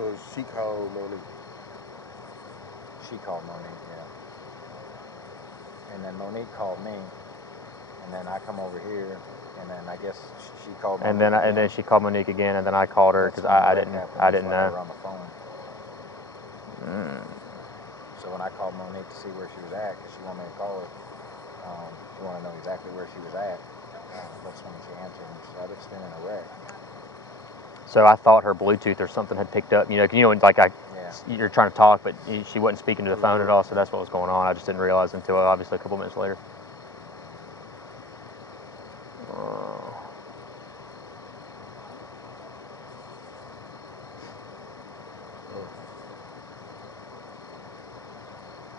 so she called Monique. She called Monique, yeah. And then Monique called me, and then I come over here, and then I guess she called Monique and then she called Monique again, and then I called her because I didn't know. On the phone. Mm. So when I called Monique to see where she was at, because she wanted me to call her, she wanted to know exactly where she was at. That's when she answered, and she said, "It's been in a wreck." So I thought her Bluetooth or something had picked up. Like you're trying to talk, but she wasn't speaking to the phone at all. So that's what was going on. I just didn't realize until obviously a couple minutes later.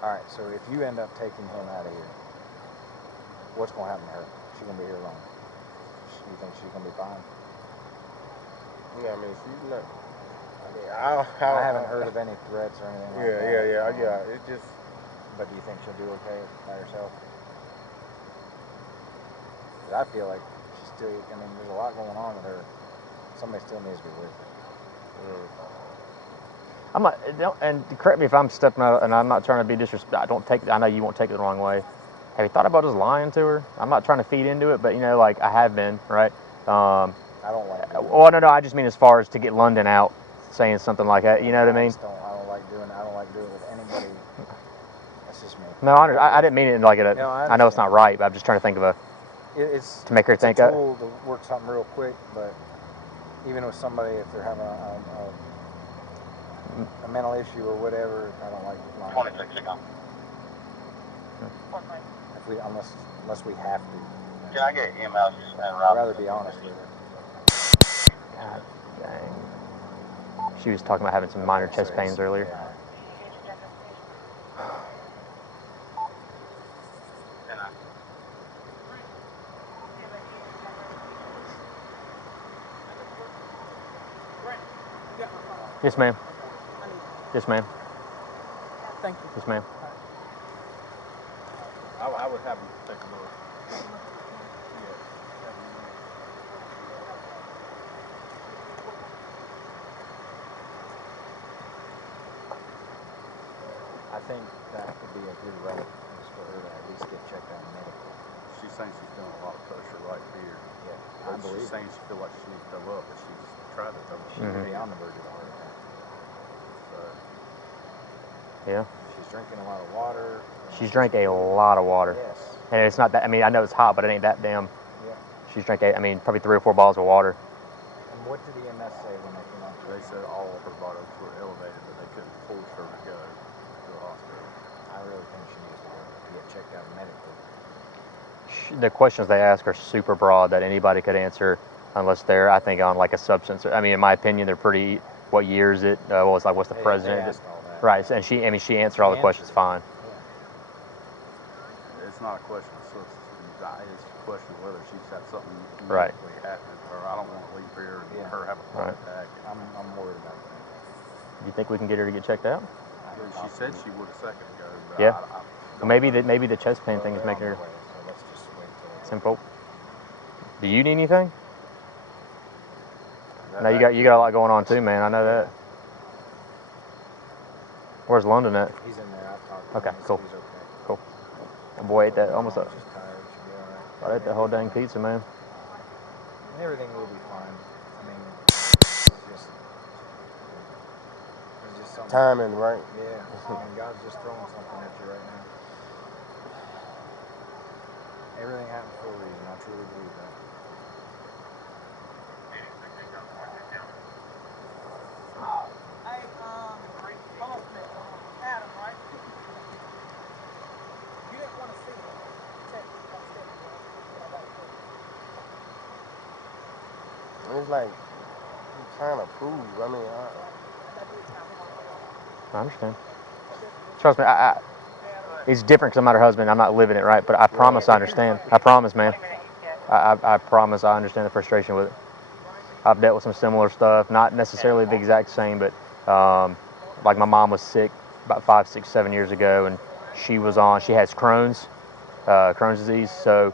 All right. So if you end up taking him out of here, what's going to happen to her? She's going to be here long. You think she's going to be fine? Yeah, I mean, she's not. I mean, I haven't heard of any threats or anything like that. Yeah. It just. But do you think she'll do okay by herself? Because I feel like she's still. I mean, there's a lot going on with her. Somebody still needs to be with her. I'm not, and correct me if I'm stepping out, and I'm not trying to be disrespectful. I know you won't take it the wrong way. Have you thought about just lying to her? I'm not trying to feed into it, but like I have been, right? I don't like doing well, no, I just mean as far as to get London out, saying something like that. You know what I mean? I don't like doing it with anybody. That's just me. No, I didn't mean it like it. No, I know it's not right, but I'm just trying to think of to make her think. It's a tool to work something real quick, but even with somebody, if they're having a mental issue or whatever, I don't like lying. 26 to go. Unless we have to. Can I get emails? I'd rather be honest with her. God dang. She was talking about having some minor chest pains earlier. Yeah. Yes, ma'am. Yes, ma'am. Thank you. Yes, ma'am. I would have them take a look. I think that would be a good route for her to at least get checked out medically. She's saying she's feeling a lot of pressure right here. Yeah, I believe. She's saying she feels like she needs to throw up, but she's tried to throw up. She could be on the verge of a heart attack. Yeah. She's drinking a lot of water. She's drank a lot of water. Yes. And it's not that. I mean, I know it's hot, but it ain't that damn. Yeah. She's drank. Probably 3 or 4 bottles of water. And what did the EMS say when they came out? They said all of her vitals were elevated, but they couldn't force her to go to the hospital. I really think she needs to get checked out medically. The questions they ask are super broad that anybody could answer, unless they're, I think, on like a substance. I mean, in my opinion, they're pretty. What year is it? What's the president? They asked all that. Right, and she answered all the questions fine. Yeah. It's not a question of substance abuse. It's a question of whether she's got something Right. medically happening to her. I don't want to leave here and her have a heart attack. I'm worried about that. Do you think we can get her to get checked out? She said she would a second ago. But Yeah. Maybe the chest pain thing is making her. So let's just wait till Simple. Do you need anything? No, you got a lot going on too, man. I know that. Where's London at? He's in there. I've talked to Okay, him. cool. He's okay. Cool. Oh, boy, ate that almost up. Just tired. Should be all right. I ate that whole dang pizza, man. And everything will be fine. I mean, it's just something. Timing, right? Yeah. I mean, God's just throwing something at you right now. Everything happens for a reason. I truly believe that. Hey, hold on a minute. Adam, right? You didn't want to see him. It's like I'm trying to prove. I mean, I understand. Trust me, it's different because I'm not her husband. I'm not living it, right? But I promise I understand. I promise, man. I promise I understand the frustration with it. I've dealt with some similar stuff, not necessarily the exact same, but like my mom was sick about 5, 6, 7 years ago, and she has Crohn's disease, so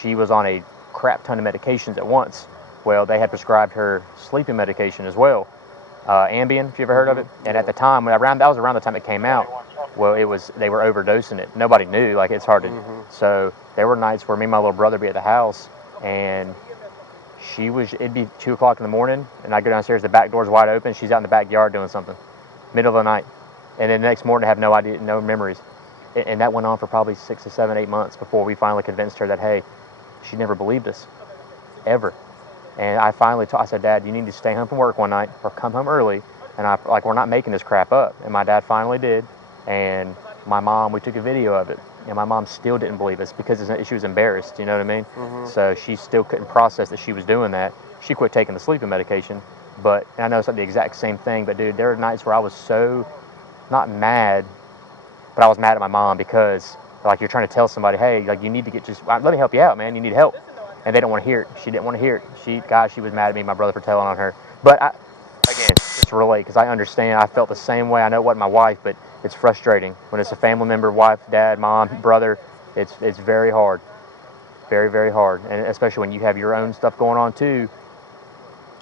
she was on a crap ton of medications at once. Well, they had prescribed her sleeping medication as well, Ambien, if you ever heard of it. And at the time, that was around the time it came out. Well, they were overdosing it. Nobody knew. Like, it's hard to. So there were nights where me and my little brother would be at the house, and it'd be 2 o'clock in the morning, and I'd go downstairs. The back door's wide open. She's out in the backyard doing something, middle of the night, and then the next morning I have no idea, no memories. And that went on for probably 6 to 7, 8 months before we finally convinced her that, hey, she never believed us, ever. And I finally I said, Dad, you need to stay home from work one night or come home early. And we're not making this crap up. And my dad finally did. And my mom, we took a video of it. And my mom still didn't believe us because she was embarrassed, you know what I mean? So she still couldn't process that she was doing that. She quit taking the sleeping medication. And I know it's not the exact same thing, but dude, there were nights where I was so, not mad, but I was mad at my mom because, like, you're trying to tell somebody, hey, like, you need to let me help you out, man. You need help. And they don't want to hear it. She didn't want to hear it. She was mad at me and my brother for telling on her. But again, just relate, because I understand. I felt the same way. I know it wasn't my wife, but it's frustrating when it's a family member, wife, dad, mom, brother. It's very hard, very, very hard, and especially when you have your own stuff going on too.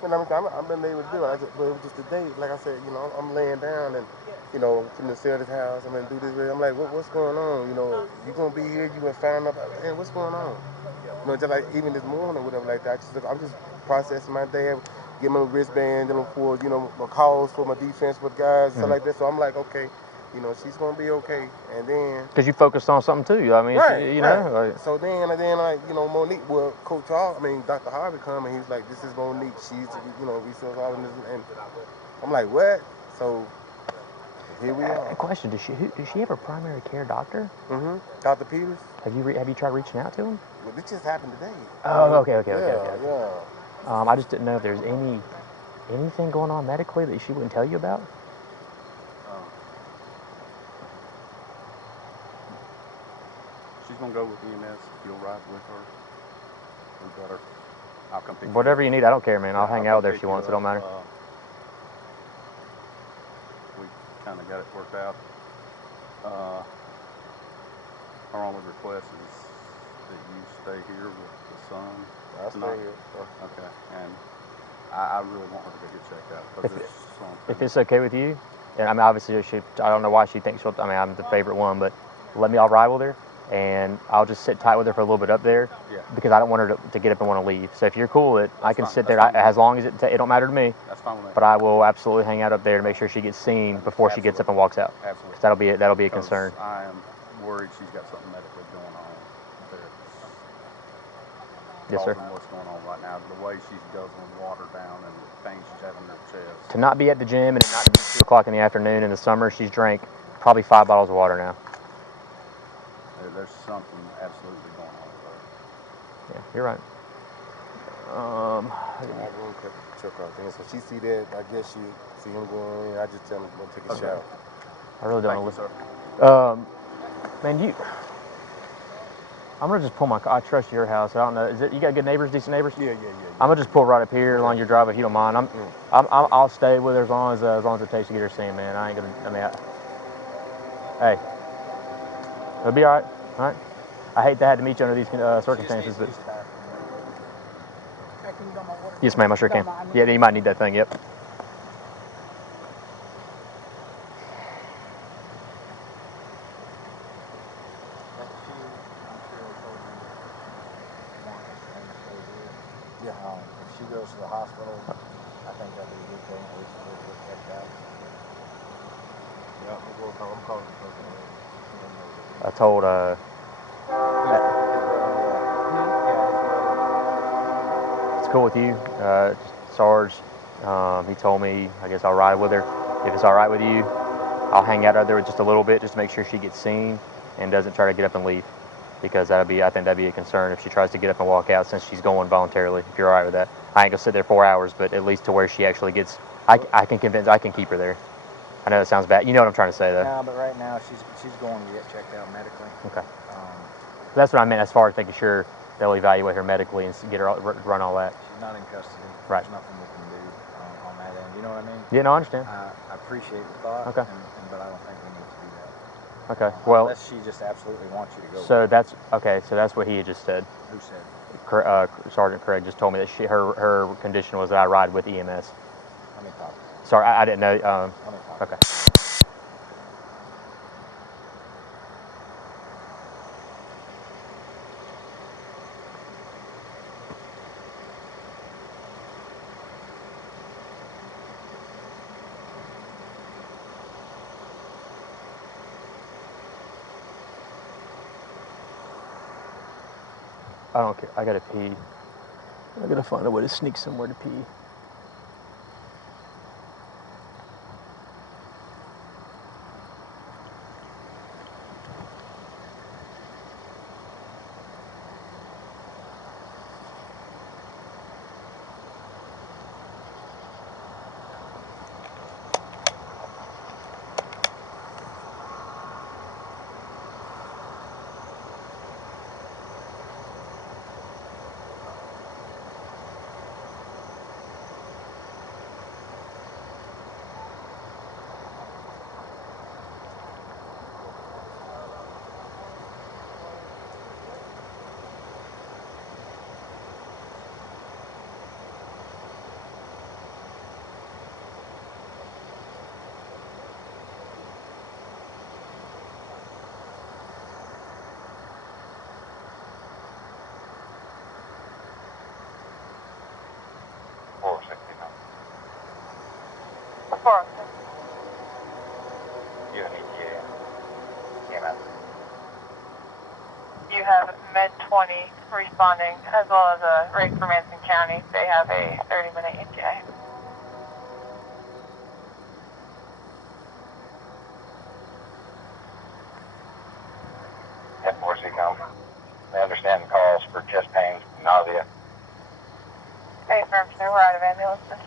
And I've been able to do it. But it was just today, like I said, I'm laying down and, from the sale of this house, I'm gonna do this. I'm like, what's going on? You gonna be here? You gonna find out? Man, what's going on? Just like even this morning or whatever like that. I'm just processing my day, get my wristband, for my calls for my defense with guys, stuff like that. So I'm like, okay, she's gonna be okay. And then because you focused on something too. I mean, right. So then Monique, Coach Dr. Harvey come and he's like, this is Monique. She's resource officer, and I'm like, what? So here we are. Question: Does she have a primary care doctor? Dr. Peters. Have you tried reaching out to him? Well, this just happened today. Oh, okay. Yeah. I just didn't know if there's anything going on medically that she wouldn't tell you about. She's gonna go with EMS. You'll ride with her. We got her. I'll come pick Whatever you you need, I don't care, man. I'll hang out with her if she wants. It don't matter. We kind of got it worked out. Our only request is that you stay here with the son. I'll stay here. Okay. And I really want her to get checked out. If it's okay with you, and I mean, obviously, I don't know why she thinks I'm the favorite one, but I'll ride with her, and I'll just sit tight with her for a little bit up there, because I don't want her to get up and want to leave. So if you're cool with it, I can sit there as long as it don't matter to me. That's fine with me. But I will absolutely hang out up there to make sure she gets seen before she gets up and walks out. Absolutely. 'Cause that'll be a concern. I am worried she's got something medically going on that's Yes, sir. causing what's going on right now. The way she's guzzling water down and the pain she's having in her chest. To not be at the gym and it not to be 2 o'clock in the afternoon in the summer, she's drank probably 5 bottles of water now. There's something absolutely going on with her. Yeah, you're right. I won't cut the truck off then. So she see that, I guess she see him going in. I just tell him to go take a shower. I really don't Thank know. you, sir. Man, I'm gonna just pull my car. I trust your house. I don't know. You got good neighbors, decent neighbors? Yeah. I'm gonna just pull right up here along your driveway if you don't mind. I'll stay with her as long as it takes to get her seen, man. I ain't gonna. Hey, it'll be all right. All right. I hate to have to meet you under these circumstances, but yes, ma'am. I sure can. Yeah, you might need that thing. Yep. If she goes to the hospital, I think that'd be a good thing. At least we'll get checked out. Yeah, I'm calling the I told it's cool with you, Sarge. He told me, I guess I'll ride with her. If it's all right with you, I'll hang out there just a little bit, just to make sure she gets seen and doesn't try to get up and leave, because I think that'd be a concern if she tries to get up and walk out, since she's going voluntarily. If you're all right with that, I ain't gonna sit there 4 hours, but at least to where she actually gets. I can keep her there. I know that sounds bad. You know what I'm trying to say, though. No, but right now she's going to get checked out medically. Okay. That's what I meant as far as making sure they'll evaluate her medically and get her run all that. She's not in custody. Right. There's nothing we can do on that end. You know what I mean? Yeah, no, I understand. I appreciate the thought. Okay. But I don't think we need to do that. Okay. Well, unless she just absolutely wants you to go. So that's okay. So that's what he had just said. Who said? Sergeant Craig just told me that her condition was that I ride with EMS. Let me talk to her. Sorry, I didn't know. 25. Okay. I don't care. I gotta pee. I gotta find a way to sneak somewhere to pee. You have Med 20 responding, as well as a rate for Manson County. They have a 30-minute ETA. They understand calls for chest pains, nausea. Hey, firm, sir, we're out of ambulances.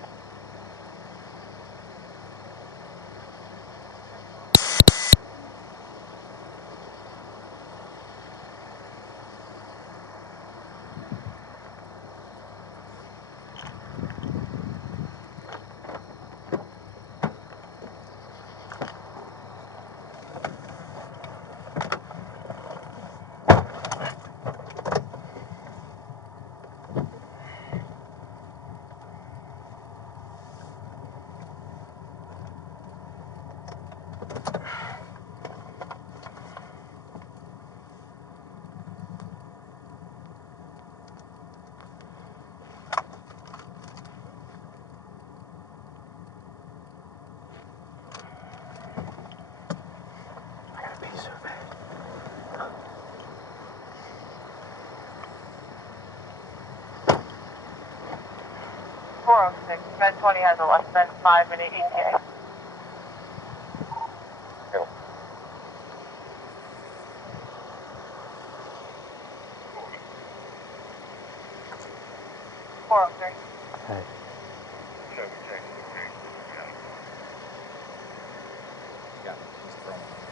Pee so bad. 406, Med 20 has a less than 5-minute ETA. Go. 403. Hey. Yeah, he's throwing.